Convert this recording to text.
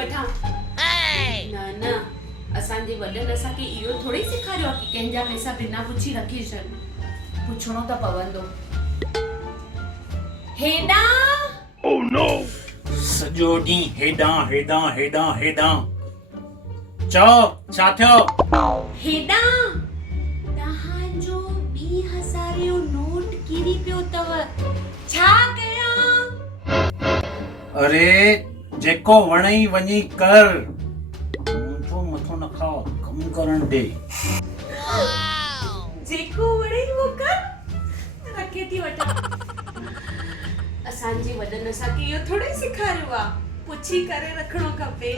वठां। न न असांजे वॾनि असांखे इहो थोड़ी सेखारियो आहे कि कंहिंजा पैसा बिना पुछी रखी छॾ। पुछणो त पवंदो। हेॾा Oh no! सॼो ॾींहुं हेॾां हेॾां हेॾां हेॾां। चओ छा थियो? हेॾा तव्हांजो 2000 जो नोट किरी पियो तव। छा कयां? अरे जेको वणई वञी कर। मुंहिंजो मथो न खा, कमु करण दे। जेको वणे वो कर। रखे थी वठां। असांजे वॾनि असांखे इहो थोड़ी सेखारियो आहे। पुछी करे रखणो खपे।